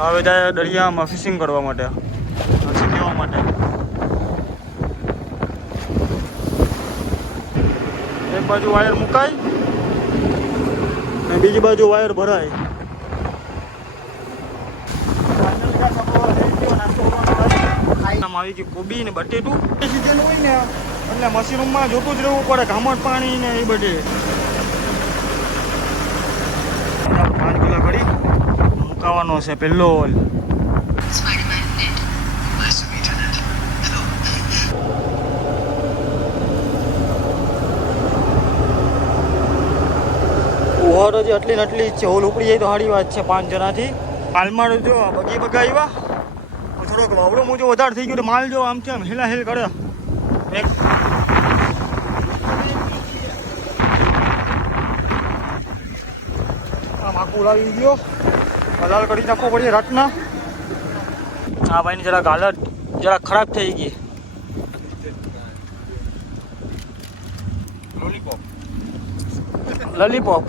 હવે જાય દરિયામાં ફિશિંગ કરવા માટે, શીખવા માટે. એક બાજુ વાયર મુકાય ને બીજી બાજુ વાયર ભરાય. આવી ગયું કોબી ને બટેટું. સિઝન હોય ને એટલે મશીનમાં જોતું જ રહેવું પડે, ઘામટ પાણી ને એ બધે. 5 કિલો કરી મુકાવાનો છે પહેલો હોલ. ઓહર હજી આટલી ને આટલી જ છે. હોલ ઉપડી જાય તો સારી વાત છે 5 જણાથી. હાલમાં જો બગી બગાવ્યા થોડોક વાવડો મોજો વધારે થઈ ગયો. માલ જો આમ છે આમ હેલા હેલ કરે. એક આમ આખું લાવી ગયો. હલાલ કરી નાખવો પડે રાતના. આ ભાઈની જરાક હાલત જરાક ખરાબ થઈ ગઈ. લોલીપોપ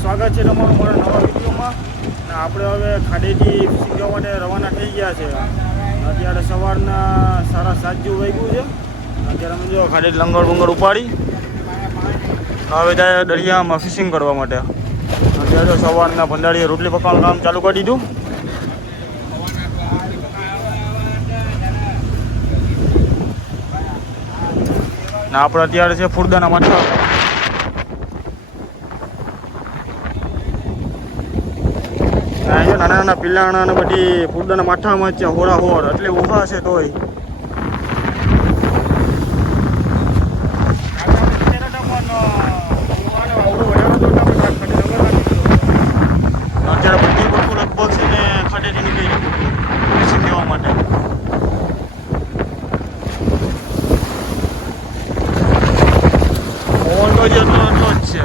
સ્વાગત છે તમારું મારા નવા વિડીયોમાં. અને આપણે હવે ખાડેથી ફિશિંગ જવા માટે રવાના થઈ ગયા છે. અત્યારે સવારના 7:30 જેવું વાગ્યું છે. અત્યારે અમે જો ખાડે લંગર બંગર ઉપાડી હવે જાય દરિયામાં ફિશિંગ કરવા માટે. અત્યારે જો સવારના ભંડારીએ રોટલી પકાવવાનું કામ ચાલુ કરી દીધું. ને આપણે અત્યારે છે ફુરદાના માથા. નાના નાના પિલાણા ને બધી ફૂરદાના માથામાં છે હોરા હોર એટલે ઊભા છે. તોય અત્યારે બધી વસ્તુ લગભગ છે ને ખાડેથી નીકળી શીખવા માટે. પવન તો એટલો જ છે.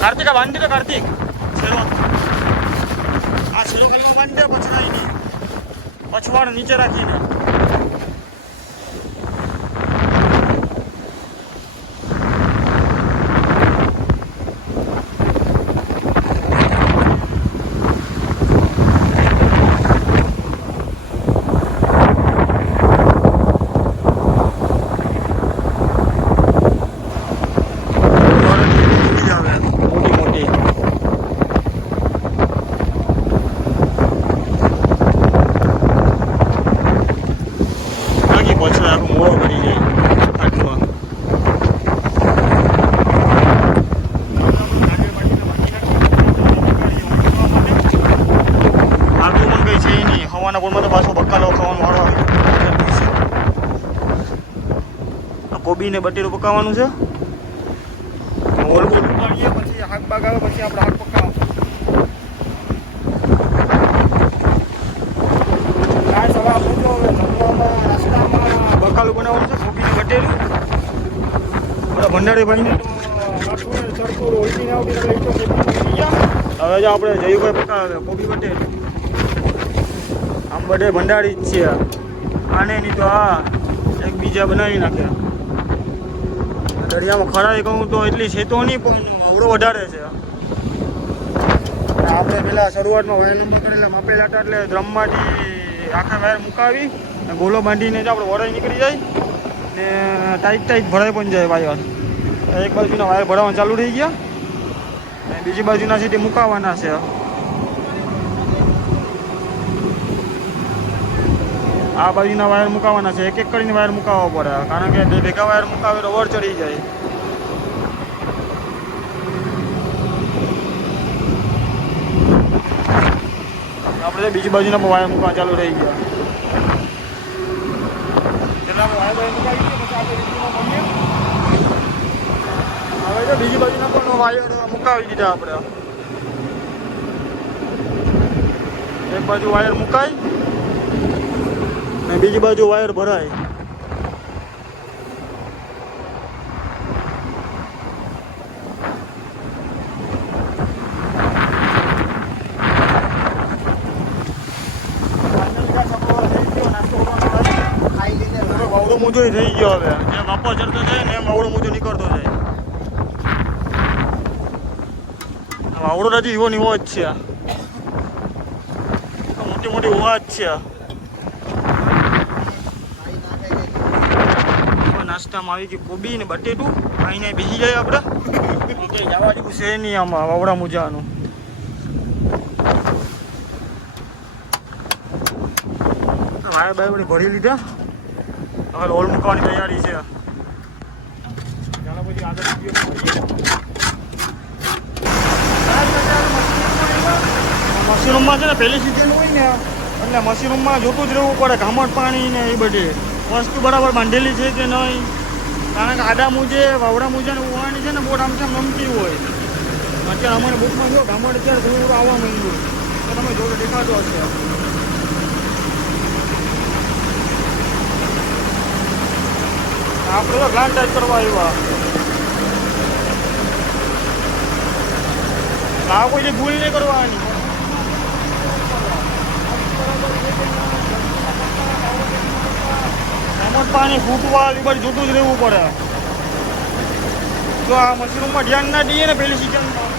કાર્તિક બાંધી દે. કાર્તિક છેલ્લો આ છેલ્લો કલમાં બાંધી દે. પછડાય નહીં. પછવાડ નીચે રાખીને. કોબી ને બટેરું પકાવવાનું છે. હોલ બોલ ઉપાડીએ પછી હાક બાગ આવે પછી આપણે હાક પકાવવાનું. ગાય સવા પૂછો હવે જમવામાં નાસ્તામાં બકાલું બનાવવાનું છે. કોબી ને બટેરું બધા ભંડારી ભાઈને ચડતું ઓળખીને આવું હવે જો આપણે જયુભાઈ પકાવે કોબી બટેરું. આમ બધે ભંડારી જ છે. આને નહીં તો આ એકબીજા બનાવી નાખ્યા. દરિયામાં ખરાઈ કહું તો એટલી છે તો નહીં પણ અવડો વધારે છે. આપણે પેલા શરૂઆતમાં વાયર નંબર કરેલા માપેલા હતા એટલે ડ્રમમાંથી આખા વાયર મુકાવી ગોલો બાંધીને જ આપણે વરાઈ નીકળી જાય ને ટાઈટ ભરાઈ પણ જાય વાયર. એક બાજુના વાયર ભરાવાનું ચાલુ થઈ ગયા અને બીજી બાજુના છે તે મુકાવાના છે. આ બાજુના વાયર મુકાવાના છે. એક એક કરીને વાયર મુકાવવા પડે કારણ કે બે ભેગા વાયર મુકાવે તો ઓવર ચડી જાય. આપણે બીજી બાજુના વાયર મૂકવા ચાલુ થઈ ગયા. વાયર મુકાવી હવે તો બીજી બાજુના પણ વાયર મુકાવી દીધા આપણે. એક બાજુ વાયર મુકાય ને બીજી બાજુ વાયર ભરાય. મૂજો થઈ ગયો હવે. જેમ વાપર ચડતો જાય ને એમ આવડો મૂજો નીકળતો જાય. આવડો નથી એવો ને એવો જ છે. મોટી મોટી હોવા જ છે. નાસ્તામાં આવી ગઈ કોબી ને બટેટું. અહીં બેસી જાય આપણે. જવા જેવું છે નહીં આમાં વાવડા મૂજાનું. વાય બાય બધી ભરી લીધા. હવે લોલ મૂકવાની તૈયારી છે. ચાલો પછી આગળ મશીન રૂમમાં છે ને પહેલી સિઝન હોય ને એટલે મશીન રૂમમાં જોતું જ રહેવું પડે. ઘામટ પાણી ને એ બધી વસ્તુ બરાબર બાંધેલી છે કે નહીં. કારણ કે આડા મૂજે વાવડા મૂજે ને ઉવાની છે ને બોટ આમ તેમ રમતી હોય. અત્યારે અમારે બોટમાં જો ઘામટ અત્યારે થોડું આવવા માંડ્યું તો તમે જોડે દેખાતો હશે. આપણે તો ગ્લાન ટાઈટ કરવા આવ્યા. આ કોઈ ભૂલ નહીં કરવાની. પાણી ફૂટવા એ બધું જોતું જ રહેવું પડે. જો આ મશીનમાં ધ્યાન ના દઈએ ને પેલી સિઝનમાં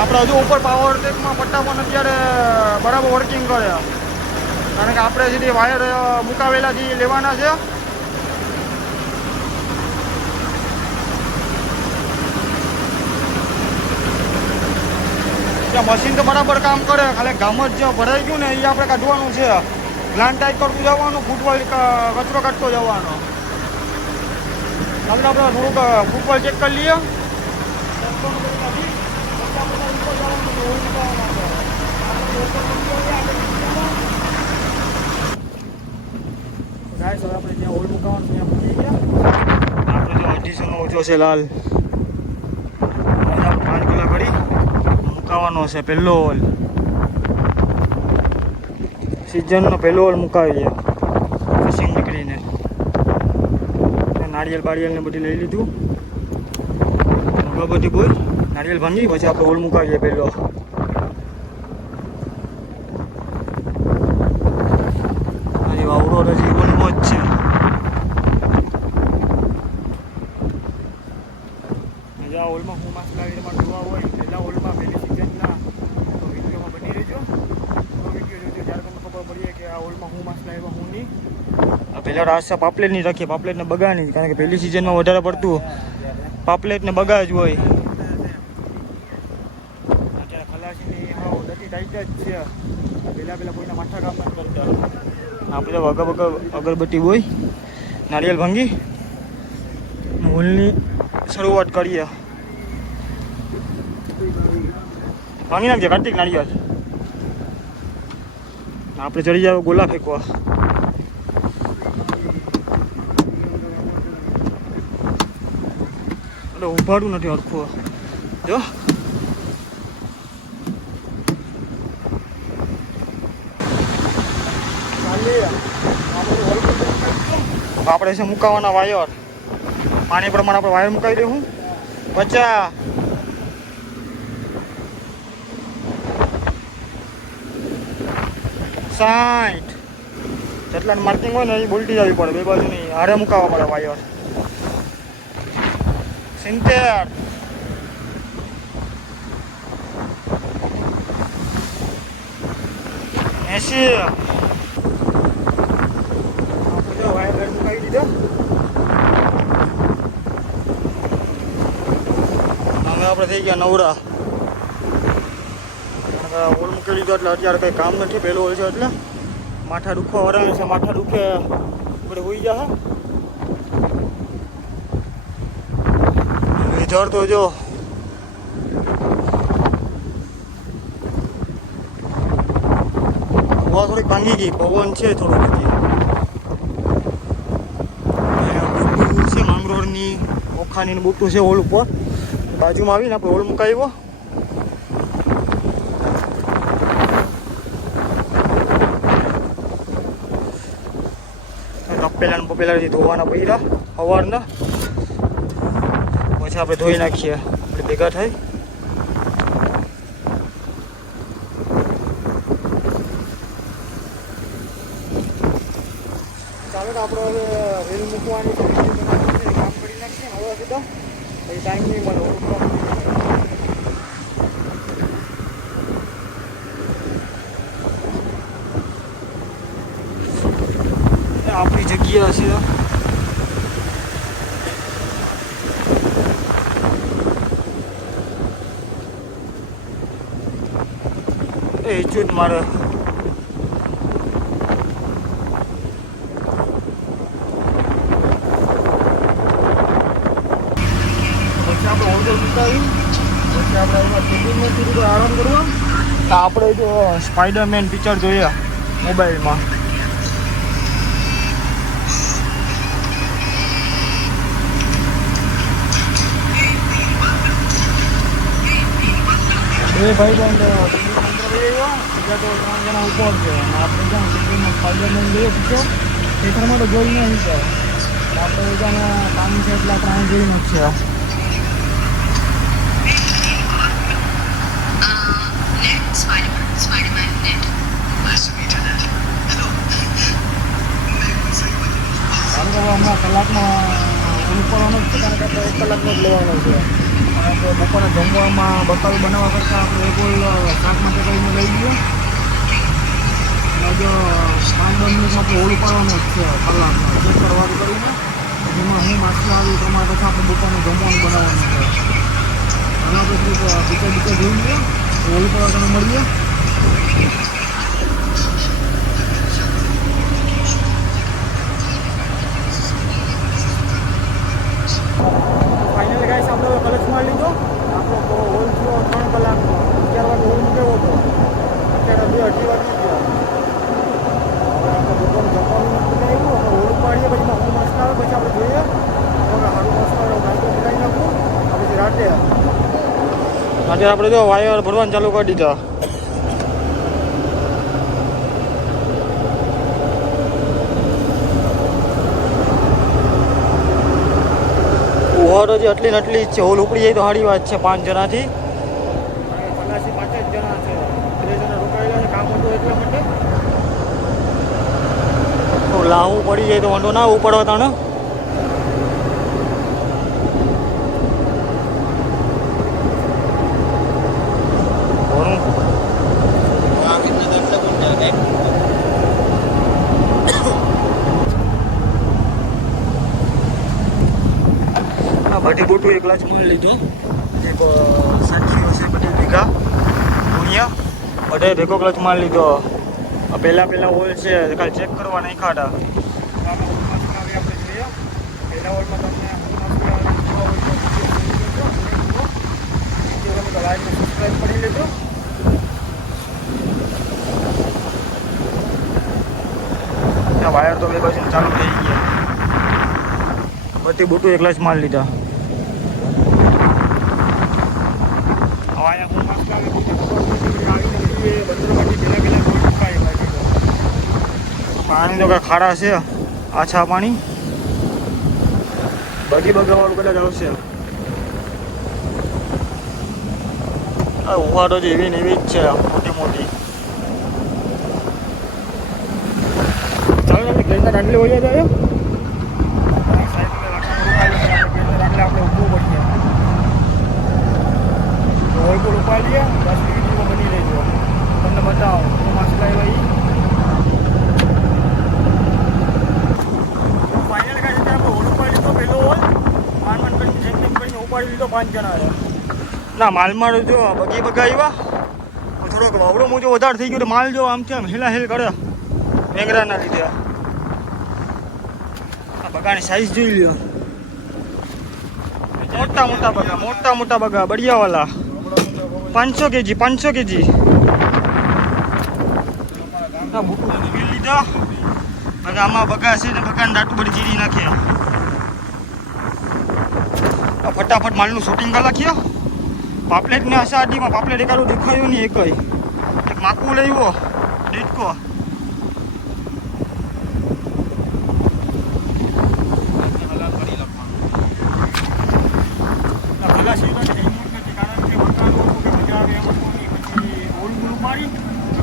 આપણે હજુ ઉપર પાવર ટેકમાં પટ્ટા પણ અત્યારે બરાબર વર્કિંગ કરે. કારણ કે આપણે સીધી વાયર મુકાવેલા જે લેવાના છે. મશીન તો બરાબર કામ કરે. ખાલી ગામત જે ભરાઈ ગયું ને એ આપણે કાઢવાનું છે. ગ્લાન ટાઈટ કરતું જવાનું. ફૂટબોલ કચરો કાઢતો જવાનો. આપણે થોડુંક ફૂટબોલ ચેક કરી લઈએ. આપણે જ્યાં ઓલ મુકાવાનું ત્યાં પહોંચી ગયા. આપણે જો 250નો ઓછો છે લાલ. 5 કલાક કરી મુકાવાનો છે પહેલો હોલ. સિઝનનો પહેલો હોલ મુકાવી લે ફિશિંગ નીકળીને. નારિયેલ બારિયેલને બધી લઈ લીધું. બધી બોલ નારિયેલ ભાંગી પછી આપણે હોલ મુકાવીએ પહેલો. વાવડો હજી ઓલમો જ છે. આ હોલમાં હું માસ લાવી તમારે જોવા હોય પહેલા હોલમાં પહેલી સિઝનના તો વિડીયોમાં બની રહેજો. વિડીયો જોજો ત્યારે તમને ખબર પડીએ કે આ હોલમાં હું માસ લાવ્યા હું નહીં. પહેલાં રાસ્તા પાપલેટની રાખીએ. પાપલેટને બગાની કારણ કે પહેલી સિઝનમાં વધારે પડતું પાપલેટને બગા જ હોય. અત્યારે ખલાસીની હા દટી ટાઈટ જ છે. પહેલાં કોઈના માથા કામ નથી કરતા. આપણે અગરબત્તી હોય નારિયેલ ભાંગી હોલની શરૂઆત કરીએ. ભાંગી નાખજે કાર્તિક નારિયેલ. આપણે ચડી જાવ ગોલા ફેંકવા. એટલે ઉભાડું નથી હરખું. જો આપણે છે મુકાવાના વાયર. પાણી પ્રમાણે આપણે વાયર મુકાવી દઉં. 50 60 જેટલા માર્કિંગ હોય ને એ બોલટી જવી પડે. બે બાજુ નહીં હારે મુકાવવા પડે વાયર. 70 80 વાયર મુકાવી દીધો. હવે આપણે થઈ ગયા નવરા. હોલ મૂકી દીધો એટલે અત્યારે કંઈ કામ નથી. પહેલો હોલ છે એટલે માથા દુખવા વરાવે છે. માથા દુખે આપણે હોઈ જશે. વેધર તો જો હવા થોડીક ભાંગી ગઈ. પવન છે થોડું બધી. છે માંગરોળની ઓખાની બુટ્ટું છે હોલ ઉપર. બાજુમાં આવીને આપણે હોલ મુકાવ્યો. પેલા ધોવાના પડ્યા સવારના. પછી આપણે ધોઈ નાખીએ. આપણે ભેગા થાય. ચાલો તો આપણે હવે રેલ મૂકવાની છે, કામ કરી નાખીએ હવે સીધા પછી ટાઈમ નહીં મળે. આપણી જગ્યા છે એ જ મારે આરામ કરવા. આપણે જો સ્પાઈડરમેન પિક્ચર જોઈએ મોબાઈલમાં. એ ભાઈ બંધ બીજા તો 3 જણા ઉપર છે અને આપણે જ્યાં સિટીમાં સ્પાઈડરમેન જોઈએ પિક્ચર થિયેટરમાં તો જોઈ નહીં જાય. આપણે જ્યાં કામ છે એટલા પ્રાણ જોઈને જ છે. હમણાં કલાકમાં ઉલપવાનું જ છે, કારણ કે આપણે 1 કલાકનો જ લેવાનો છે. અને તો બપોરના જમવામાં બકાલ બનાવવા કરતાં આપણે એક ઓલ શાક માટે કરીને લઈ લઈએ. અને જો 5-10 મિનિટમાં આપણે ઓલું પાડવાનું જ છે કલાકમાં ચેક કરવાનું કરીને, જેમાં હું માછલા આવી પ્રમાણે પછી આપણે બપોરનું જમવાનું બનાવવાનું છે. અને આપણે બીજા જોઈ લઈએ ઓલું પાડવા તમે મળીએ. ફાઇનલ ગાઈસ આપણે કલેક્શમાં લીધો. આપણો હોલ થયો 3 કલાકનો. 11 વાગે હોલ મૂકેવો હતો, અત્યારે 2-2:30 વાગી ગયા. હવે આપણે બપોરનું જમવાનું બનાવ્યું અને હોલ પાડીએ પછી હું મસ્ત આવે પછી આપણે જોઈએ સારું મસ્ત આવે ગાયકો બનાવી નાખવું. પછી રાતે આપણે જો વાયર ભરવાનું ચાલુ કરી દીધા. ઓવર હજી આટલી ને આટલી જ છે. હોલ ઉપડી જાય તો સારી વાત છે 5 જણાથી. ખલાસી 5 જ જણા છે, 2 જણા રોકાયેલા છે કામ હતું એટલા માટે. તો લાવું પડી જાય તો વાંધો ના ઉપાડવા તાણે. બધી બોટું 1 ગ્લાસ મળી લીધો. એક સાક્ષીઓ છે બધી ભેગા ગુણ્યા બધે ભેગો ગ્લાસ મારી લીધો. પહેલાં હોલ છે ખાલી ચેક કરવા નહીં ખાતા. આપણે જોઈએ પહેલા હોલમાં તમને લાઈક સબસ્ક્રાઈબ કરી લેજો. વાયર તો બે બાજુ ચાલુ થઈ ગયા. બધી બોટું 1 ગ્લાસ મારી લીધા. પાણી તો કઈ ખારા છે, આછા પાણી. બગી બગાવાળું કદાચ આવશે. ઉવાડો જ એવી ને એવી જ છે મોટી મોટી. ચાલો આપણે ગેરના દાંડલી હોય જાય આપણે ઊભું પડીએ. હોલ પર ઉપાડીએ 10 મિનિટમાં બની રહેજો. તમને બતાવો હું માછલા એવા ફાઇનલ કાઢી આપણે હોલ ઉપાડી લીધો. પહેલો હોલ માન કરીને સેટિંગ કરીને ઉપાડી લીધો 5 જણા. ના માલમાં જો બગી બગા આવ્યા થોડોક વાવડો મોજો વધારે થઈ ગયો. માલ જો આમથી આમ હેલા હેલ કરે વેંગરાના લીધે. આ બગાની સાઈઝ જોઈ લ્યો. મોટા મોટા બગા બળિયાવાલા 500 kg 500 kg. આ બુકું જોઈ લીધા. આમાં બગા છે ને બગાને દાટું બધી ચીરી નાખે. ફટાફટ માલનું શૂટિંગ કરી નાખ્યો. પાપલેટને આશાડીમાં પાપલેટ એકાદું દેખાયું નહીં. એક માકું લેવો ડેટકો.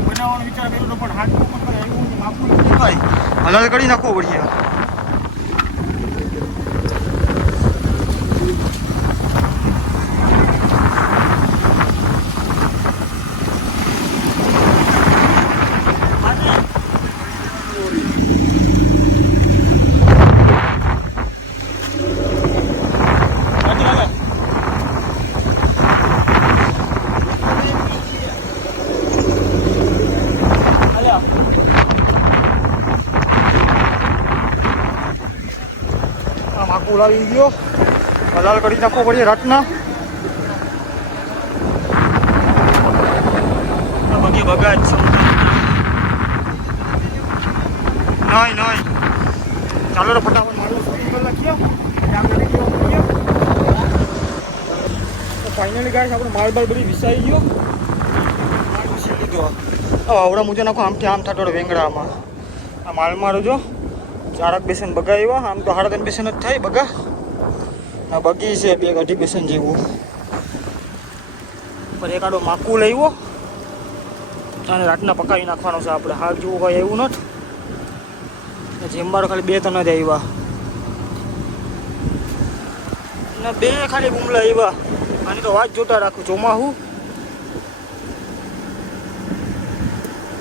બનાવવાનો વિચાર કર્યો પણ હાથ માકું દેખાય હલાલ કરી નાખવો પડશે. ફૂલ આવી ગયો. લાલ કરી નાખવો પડે રાતના. બગી બગા જ છે. નહીં ચાલો તો ફટાફટ મારું શૂટિંગ કરી નાખ્યો. ફાઇનલી ગાઈસ આપણે માલ બધી વિસાઈ ગયો. માલ વિસી લીધો. આવડા મુજબ નાખો આમથી આમ થતો વેંગડામાં. આ માલ મારો જો 4 બેસન બગા આવ્યા. આમ તો 3.5 બેસન જ થાય બગા. આ બગી છે 2-2.5 બેસન જેવું. પર એકાડો માકું લાવ્યો અને રાતના પકાવી નાખવાનો છે આપણે. હાથ જેવું હોય એવું નથી. જેમ્બારો ખાલી 2-3 જ આવ્યા ને 2 ખાલી ગુમલા આવ્યા. આની તો વાત જોતા રાખું. ચોમાહું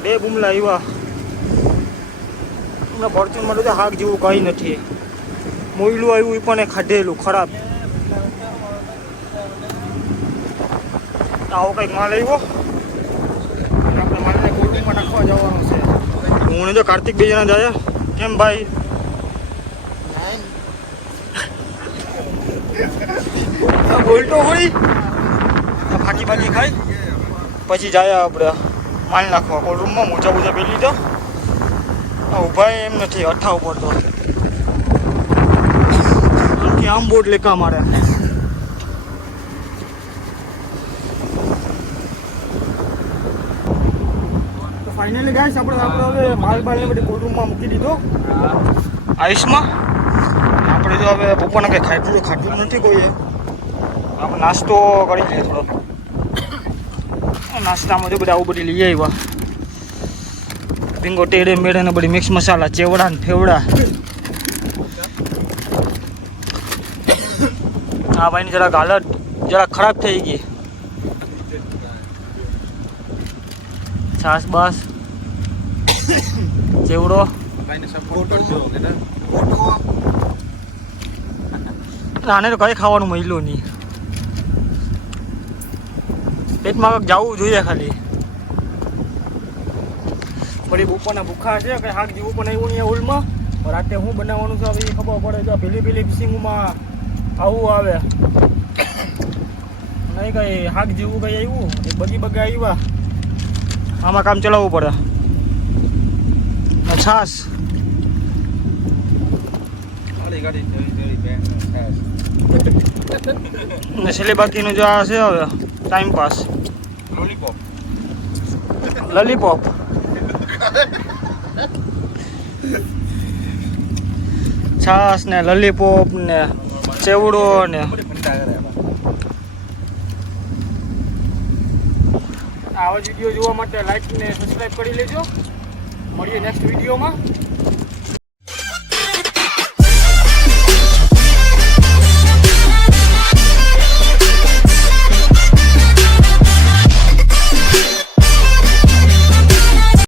2 ગુમલા આવ્યા. એમના ફોર્ચ્યુનમાં તો હાક જેવું કંઈ નથી. મોયલું આવ્યું એ પણ એ ખાધેલું ખરાબ. આવો કંઈક માલ આવ્યો. આપણે માલને કોલ્ડમાં નાખવા જવાનું છે. હું જો કાર્તિક 2 જણા જાય. કેમ ભાઈ? બોલતો હોય ફાકી બાકી ખાઈ પછી જાય આપણે માલ નાખવા કોલ્ડ રૂમમાં. મોજા પહેરી લીધો. ઊભા એમ નથી અઠ્ઠા ઉપર તો આમ બોટ લેકા મારે. તો ફાઇનલી ગાઈસ આપણે હવે માલ બાલને બધી કોલ્ડ રૂમમાં મૂકી દીધો આઈસમાં. આપણે જો હવે બપોરના કંઈ ખાધું નથી કોઈએ. આપણે નાસ્તો કરી લઈએ થોડો. નાસ્તામાં જો બધા આવું બધી લઈ આવ્યા. ભીંગો ટેડે મેળે ને બધી મિક્સ મસાલા, ચેવડા ને ફેવડા. હા ભાઈની જરાક હાલત જરાક ખરાબ થઈ ગઈ. છાસ બાસ ચેવડો આને તો કઈ ખાવાનું મળ્યું નહીં. પેટમાં જવું જોઈએ ખાલી. બધી બપોરના ભૂખા છે કે શાક જેવું પણ આવ્યું નહીં હોલમાં. રાતે શું બનાવવાનું છે હવે એ ખબર પડે. જો પેલી ફિશિંગમાં આવું આવે નહીં. કંઈ શાક જેવું કંઈ આવ્યું એ બગી બગા આવ્યા. આમાં કામ ચલાવવું પડે. છાસ ને છેલ્લે બાકીનું જો આ છે હવે ટાઈમ પાસ. લોલીપોપ છાસ ને લોલીપોપ ને ચેવડો ને આવા જ વિડીયો જોવા માટે લાઈક ને સબસ્ક્રાઈબ કરી લેજો. મળીએ નેક્સ્ટ વિડીયોમાં.